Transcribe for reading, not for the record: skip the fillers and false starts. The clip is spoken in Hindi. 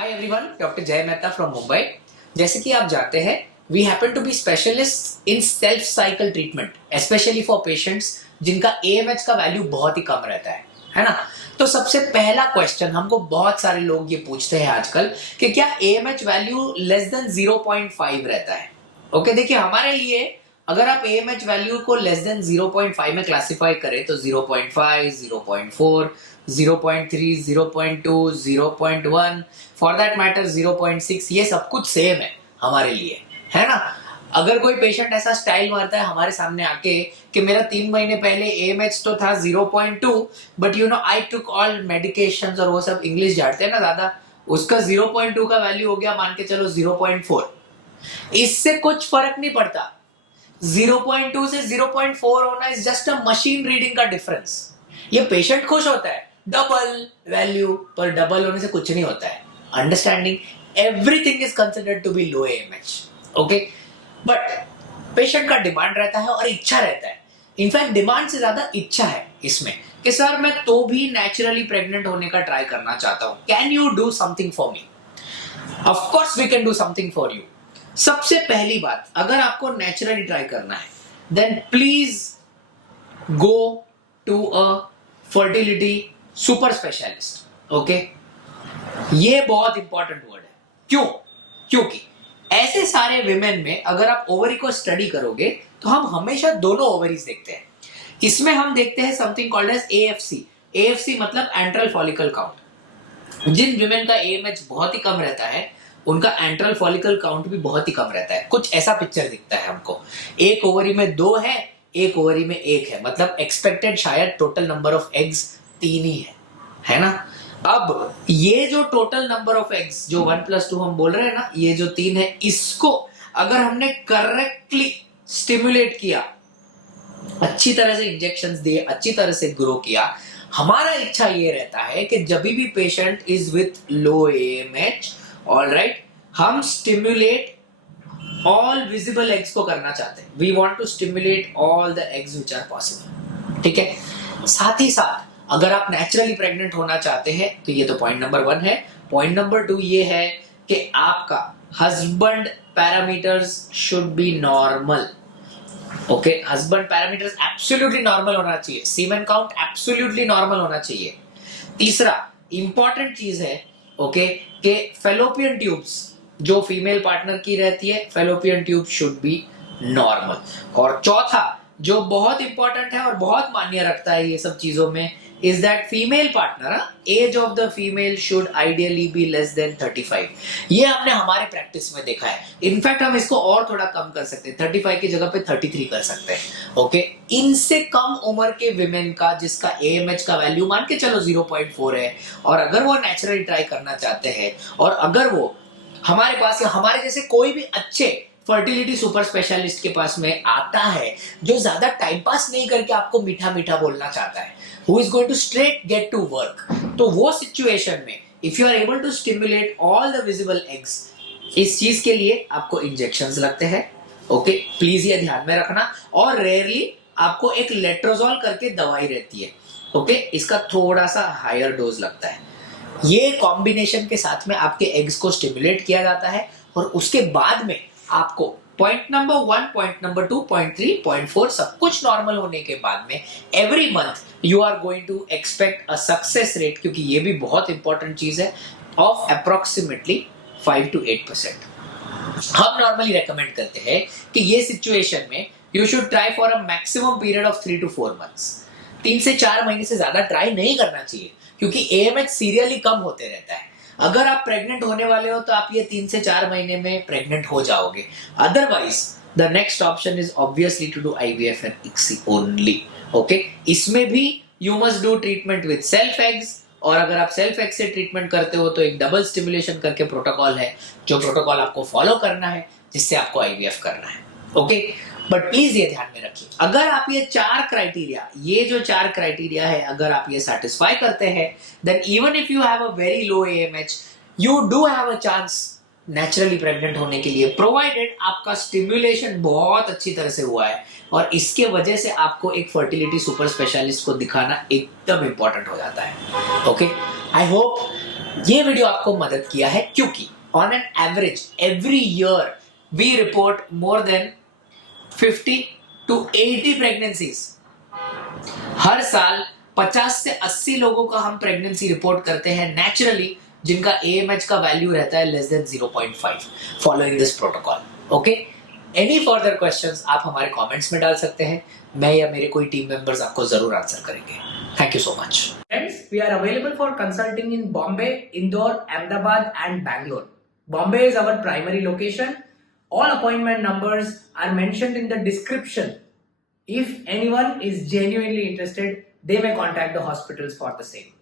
हाय एवरीवन, डॉक्टर जय मेहता फ्रॉम मुंबई। जैसे कि आप जानते हैं, we happen to be specialist in self cycle treatment, specially for patients जिनका एएमएच का वैल्यू बहुत ही कम रहता है ना। तो सबसे पहला क्वेश्चन हमको बहुत सारे लोग ये पूछते हैं आजकल कि क्या एएमएच वैल्यू लेस देन 0.5 रहता है। ओके, देखिए हमारे लिए अगर आप एएमएच वैल्यू को लेस देन 0.5 में क्लासिफाई करें तो 0.5, 0.4, 0.3, 0.2, 0.1, फॉर दैट मैटर 0.6, ये सब कुछ सेम है हमारे लिए, है ना। अगर कोई पेशेंट ऐसा स्टाइल मारता है हमारे सामने आके कि मेरा 3 महीने पहले एएमएच तो था 0.2, but you know I took all medications, और वो सब इंग्लिश झाड़ते हैं ना ज्यादा, उसका 0.2 का वैल्यू हो गया मान के चलो 0.4। इससे कुछ फर्क नहीं पड़ता। 0.2 से 0.4 होना is just a machine reading का डिफरेंस। ये पेशेंट खुश होता है डबल वैल्यू, पर डबल होने से कुछ नहीं होता है। Understanding, everything is considered to be low AMH. Okay, but patient का डिमांड रहता है और इच्छा रहता है। इनफैक्ट डिमांड से ज्यादा इच्छा है इसमें कि सर मैं तो भी नेचुरली प्रेग्नेंट होने का ट्राई करना चाहता हूं, can you do something for me? Of course we can do something for you. सबसे पहली बात, अगर आपको नेचुरली ट्राई करना है then please go to a fertility super specialist. Okay, ये बहुत इंपॉर्टेंट वर्ड है। क्यों? क्योंकि ऐसे सारे विमेन में अगर आप ओवरी को स्टडी करोगे तो हम हमेशा दोनों ओवरीज देखते हैं। इसमें हम देखते हैं something called as AFC. AFC मतलब एंट्रल फॉलिकल काउंट। जिन विमेन का एएमएच बहुत ही कम रहता है उनका एंट्रल फॉलिकल काउंट भी बहुत ही कम रहता है। कुछ ऐसा पिक्चर दिखता है हमको, एक ओवरी में 2 है, एक ओवरी में 1 है, मतलब एक्सपेक्टेड शायद टोटल नंबर ऑफ एग्स 3 ही है ना। अब ये जो टोटल नंबर ऑफ एग्स जो 1+2 हम बोल रहे हैं ना, ये जो 3 है, इसको अगर हमने करेक्टली स्टिमुलेट किया, अच्छी तरह से इंजेक्शंस दिए, अच्छी तरह से ग्रो किया, हमारा इच्छा ये रहता है कि जब भी patient is with low AMH, alright, हम स्टिमुलेट ऑल विजिबल एग्स को करना चाहते हैं। We want to stimulate all the eggs which are possible. ठीक है, साथ ही साथ अगर आप नेचुरली प्रेग्नेंट होना चाहते हैं तो ये तो पॉइंट नंबर 1 है। पॉइंट नंबर 2 ये है कि आपका husband parameters should be normal. Okay, husband parameters absolutely normal होना चाहिए, सीमेन काउंट एब्सोल्युटली नॉर्मल होना चाहिए। तीसरा इंपॉर्टेंट चीज है ओके कि फेलोपियन ट्यूब्स जो फीमेल पार्टनर की रहती है, fallopian tube should be normal. और चौथा जो बहुत इंपॉर्टेंट है और बहुत मान्य रखता है ये सब चीजों में, is that female partner, age of the female should ideally be less than 35। ये हमने हमारे प्रैक्टिस में देखा है। इनफैक्ट हम इसको और थोड़ा कम कर सकते हैं, 35 की जगह पे 33 कर सकते हैं। ओके, इनसे कम उम्र के विमेन का जिसका एएमएच का वैल्यू मान के चलो 0.4 है, और अगर वो नेचुरली ट्राई करना चाहते हैं, और अगर वो हमारे पास या हमारे जैसे कोई भी अच्छे फर्टिलिटी सुपर स्पेशलिस्ट के पास में आता है जो ज्यादा टाइम पास नहीं करके आपको मीठा मीठा बोलना चाहता है, who is going to straight get to work, तो वो सिचुएशन में if you are able to stimulate all the visible eggs, इस चीज के लिए आपको इंजेक्शंस लगते हैं। ओके, प्लीज ये ध्यान में रखना। और रेयरली आपको एक लेट्रोजोल करके दवाई रहती है। ओके, इसका थोड़ा सा हायर डोज लगता है। ये कॉम्बिनेशन के साथ में आपके एग्स को स्टिमुलेट किया जाता है, और उसके बाद में आपको point number 1, point number 2, point 3, point 4 सब कुछ नॉर्मल होने के बाद में every month you are going to expect a success rate, क्योंकि ये भी बहुत इंपॉर्टेंट चीज है, ऑफ अप्रोक्सीमेटली 5 to 8%। हम नॉर्मली रेकमेंड करते हैं कि ये सिचुएशन में you should try for a maximum period of 3 to 4 months। 3 से 4 महीने से ज्यादा ट्राई नहीं करना चाहिए, क्योंकि एएमएच सीरियली कम होते रहता है। अगर आप प्रेग्नेंट होने वाले हो तो आप ये 3 से 4 महीने में प्रेग्नेंट हो जाओगे। Otherwise the next option is obviously to do IVF and ICSI only. Okay, इसमें भी you must do treatment with self eggs, और अगर आप सेल्फ एग्स से ट्रीटमेंट करते हो तो एक डबल स्टिमुलेशन करके प्रोटोकॉल है, जो प्रोटोकॉल आपको फॉलो करना है, जिससे आपको आईवीएफ करना है। ओके, बट प्लीज ये ध्यान में रखिए, अगर आप ये 4 क्राइटेरिया, ये जो 4 क्राइटेरिया है, अगर आप ये सेटिस्फाई करते हैं, then even if you have a very low AMH, you do have a chance naturally pregnant होने के लिए, प्रोवाइडेड आपका स्टिमुलेशन बहुत अच्छी तरह से हुआ है, और इसके वजह से आपको एक फर्टिलिटी सुपर स्पेशलिस्ट को दिखाना एकदम इंपॉर्टेंट हो जाता है। ओके, आई होप ये वीडियो आपको मदद किया है क्योंकि on an average every year we report more than 50 to 80 pregnancies. हर साल 50 से 80 लोगों का हम प्रेगनेंसी रिपोर्ट करते हैं नेचुरली, जिनका AMH का वैल्यू रहता है less than 0.5 following this protocol. Okay, any further questions आप हमारे कमेंट्स में डाल सकते हैं, मैं या मेरे कोई टीम मेंबर्स आपको जरूर आंसर करेंगे। Thank you so much. Friends, we are available for consulting in Bombay, Indore, Ahmedabad and Bangalore. Bombay is our primary location. All appointment numbers are mentioned in the description. If anyone is genuinely interested, they may contact the hospitals for the same.